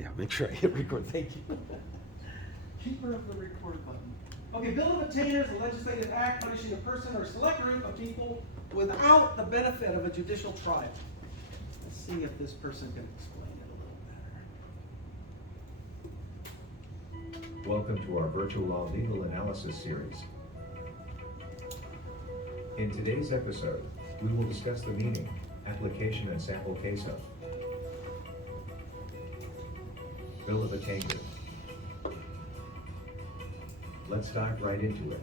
Yeah, make sure I hit record. Thank you. Keeper of the record button. Okay, Bill of Attainder is a legislative act punishing a person or select group of people without the benefit of a judicial trial. Let's see if this person can explain it a little better. Welcome to our Virtual Law Legal Analysis series. In today's episode, we will discuss the meaning, application, and sample case of Bill of Attainder. Let's dive right into it.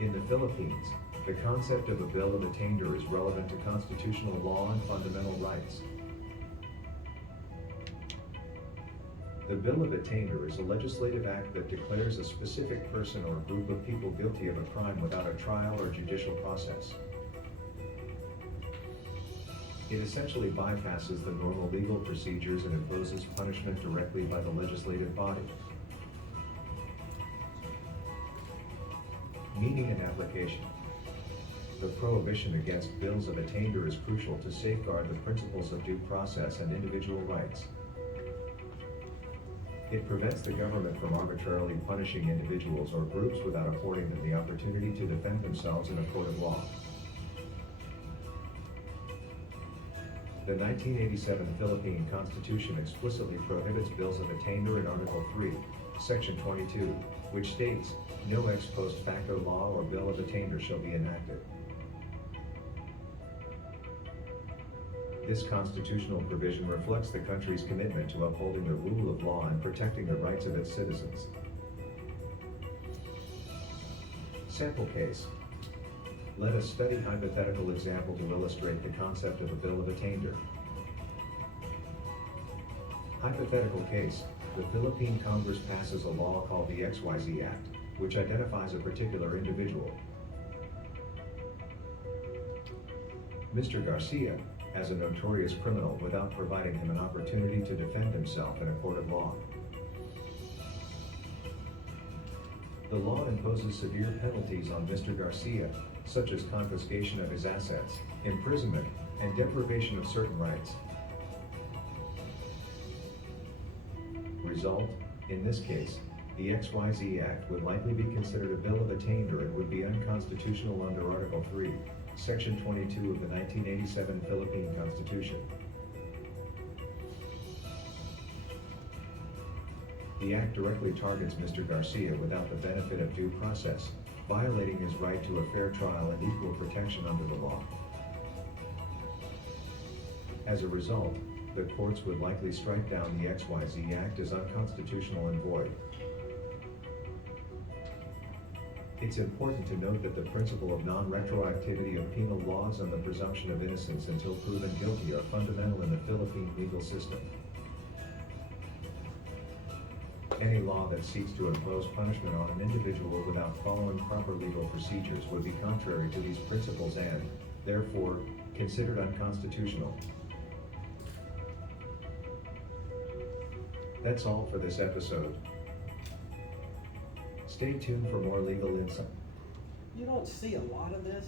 In the Philippines, the concept of a Bill of Attainder is relevant to constitutional law and fundamental rights. The Bill of Attainder is a legislative act that declares a specific person or group of people guilty of a crime without a trial or judicial process. It essentially bypasses the normal legal procedures and imposes punishment directly by the legislative body. Meaning and application. The prohibition against bills of attainder is crucial to safeguard the principles of due process and individual rights. It prevents the government from arbitrarily punishing individuals or groups without affording them the opportunity to defend themselves in a court of law. The 1987 Philippine Constitution explicitly prohibits bills of attainder in Article 3, Section 22, which states, "No ex post facto law or bill of attainder shall be enacted." This constitutional provision reflects the country's commitment to upholding the rule of law and protecting the rights of its citizens. Sample case. Let us study hypothetical example to illustrate the concept of a bill of attainder. Hypothetical case. The Philippine Congress passes a law called the XYZ Act, which identifies a particular individual. Mr. Garcia, as a notorious criminal without providing him an opportunity to defend himself in a court of law. The law imposes severe penalties on Mr. Garcia, such as confiscation of his assets, imprisonment, and deprivation of certain rights. Result, in this case, the XYZ Act would likely be considered a bill of attainder and would be unconstitutional under Article 3, Section 22 of the 1987 Philippine Constitution. The act directly targets Mr. Garcia without the benefit of due process, violating his right to a fair trial and equal protection under the law. As a result, the courts would likely strike down the XYZ Act as unconstitutional and void. It's important to note that the principle of non-retroactivity of penal laws and the presumption of innocence until proven guilty are fundamental in the Philippine legal system. Any law that seeks to impose punishment on an individual without following proper legal procedures would be contrary to these principles and, therefore, considered unconstitutional. That's all for this episode. Stay tuned for more legal insight. You don't see a lot of this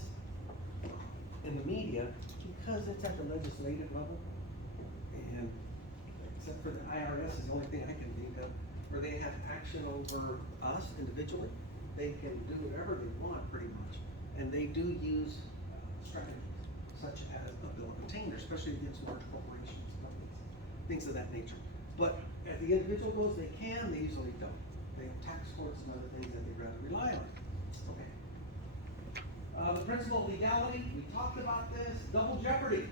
in the media because it's at the legislative level. And except for the IRS is the only thing I can think of where they have action over us individually. They can do whatever they want pretty much. And they do use strategies such as a bill of attainder, especially against large corporations, companies, things of that nature. But as the individual goes, they can, they usually don't. They have tax courts and other things that they'd rather rely on. Okay. The principle of legality, we talked about this. Double jeopardy.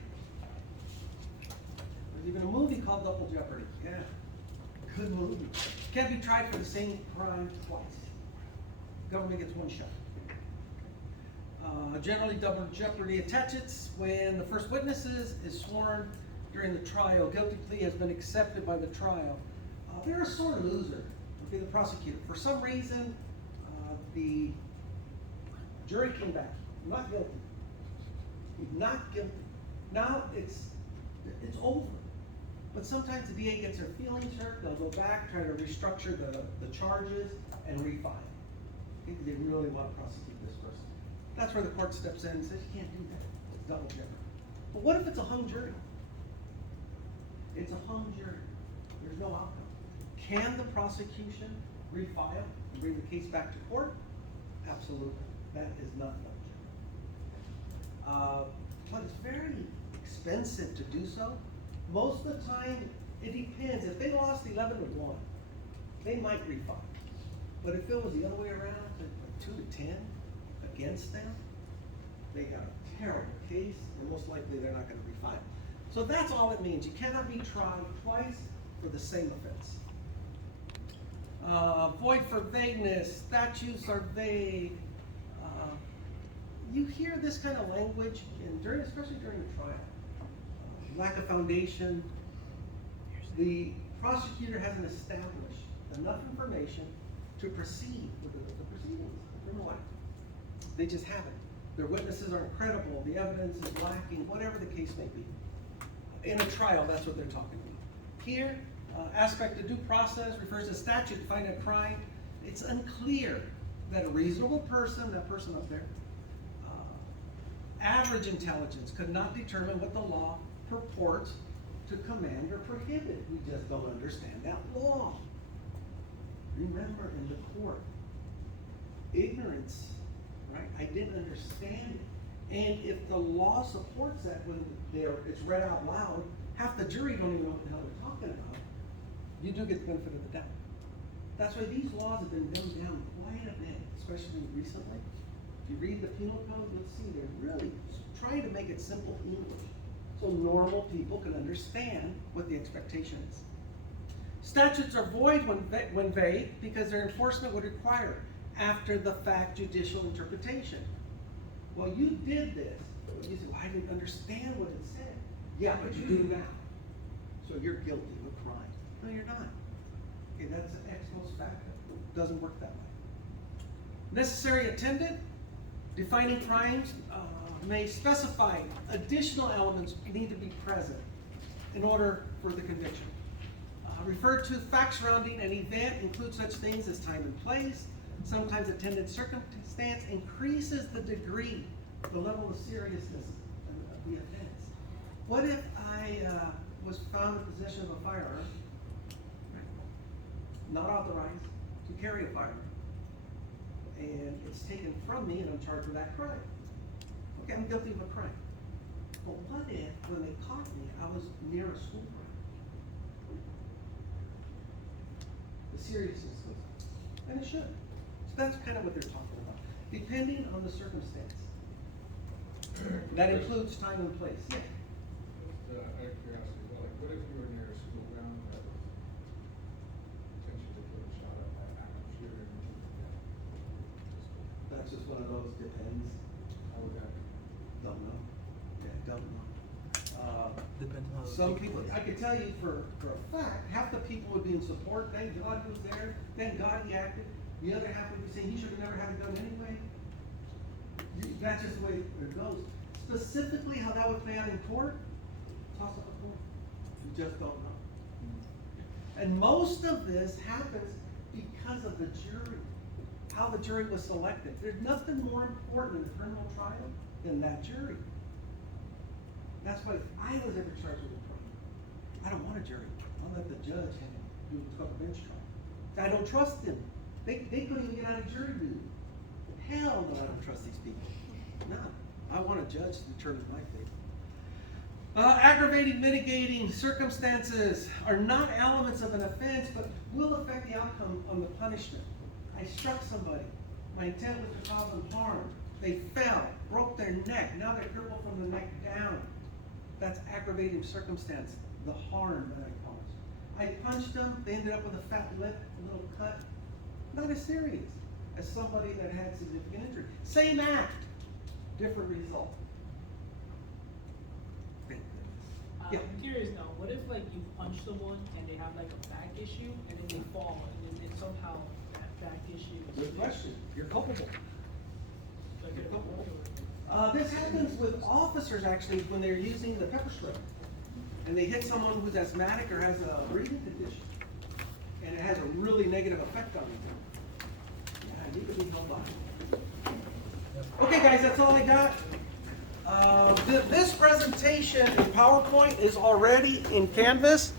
There's even a movie called Double Jeopardy. Yeah, good movie. Can't be tried for the same crime twice. Government gets one shot. Generally, double jeopardy attaches when the first witness is sworn during the trial. Guilty plea has been accepted by the trial. They're a sore loser. Okay, the prosecutor. For some reason, the jury came back not guilty. Not guilty. Now it's over. But sometimes the DA gets their feelings hurt. They'll go back, try to restructure the charges, and refile. I think they really want to prosecute this person. That's where the court steps in and says, you can't do that. It's double jeopardy. But what if it's a hung jury? It's a hung jury. There's no outcome. Can the prosecution refile and bring the case back to court? Absolutely. That is not done. But it's very expensive to do so. Most of the time, it depends. If they lost 11-1, they might refile. But if it was the other way around, like 2-10 against them, they got a terrible case, and most likely they're not gonna refile. So that's all it means. You cannot be tried twice for the same offense. Void for vagueness, statutes are vague. You hear this kind of language, and especially during the trial. Lack of foundation. The prosecutor hasn't established enough information to proceed with the proceedings, the criminal act. They just haven't. Their witnesses aren't credible, the evidence is lacking, whatever the case may be. In a trial, that's what they're talking about. Here, aspect of due process refers to statute defining a crime. It's unclear that a reasonable person, that person up there, average intelligence could not determine what the law purports to command or prohibit. We just don't understand that law. Remember, in the court, ignorance, right? I didn't understand it. And if the law supports that when it's read out loud, half the jury don't even know what the hell they're talking about. You do get the benefit of the doubt. That's why these laws have been dumbed down quite a bit, especially recently. If you read the penal code, you'll see they're really trying to make it simple English so normal people can understand what the expectation is. Statutes are void when vague because their enforcement would require after the fact judicial interpretation. Well, you did this. You say, well, I didn't understand what it said. Yeah, but you do now. So you're guilty of a crime. No, you're not. Okay, that's an ex post facto. It doesn't work that way. Necessary attendant, defining crimes, may specify additional elements need to be present in order for the conviction. Refer to facts surrounding an event include such things as time and place. Sometimes attendant circumstance increases the degree, the level of seriousness of the offense. What if I was found in possession of a firearm, not authorized to carry a firearm, and it's taken from me and I'm charged with that crime? Okay, I'm guilty of a crime. But what if, when they caught me, I was near a school ground? The seriousness goes up. And it should. So that's kind of what they're talking about. Depending on the circumstance. That includes time and place. Yeah. Out of curiosity, what if you were near a school ground that was potentially put a shot at by an active shooter and you took that? That's just one of those depends. How would that? Don't know. Yeah, don't know. Depends on how. Some people, I can tell you for a fact, half the people would be in support, thank God he was there, thank God he acted. The other half would be saying he should have never had a gun anyway. That's just the way it goes. Specifically how that would play out in court, toss up a coin. You just don't know. And most of this happens because of the jury, how the jury was selected. There's nothing more important in a criminal trial than that jury. That's why if I was ever charged with a crime, I don't want a jury. I'll let the judge do what's called a bench trial. I don't trust them. They couldn't even get out of jury duty. Hell no, I don't trust these people. No, I want a judge to determine my fate. Aggravating, mitigating circumstances are not elements of an offense, but will affect the outcome on the punishment. I struck somebody. My intent was to cause them harm. They fell, broke their neck. Now they're crippled from the neck down. That's aggravating circumstance, the harm that I caused. I punched them. They ended up with a fat lip, a little cut. Not as serious as somebody that had significant injury. Same act, different result. Thank goodness. Yeah. I'm curious now, what if like you punch someone and they have like a back issue and then they fall and then somehow that back issue is Good question. You're culpable. like You're a- culpable. This happens with officers actually when they're using the pepper spray. And they hit someone who's asthmatic or has a breathing condition. And it has a really negative effect on them. Yeah, I need to be held on. Okay guys, that's all I got. This presentation in PowerPoint is already in Canvas.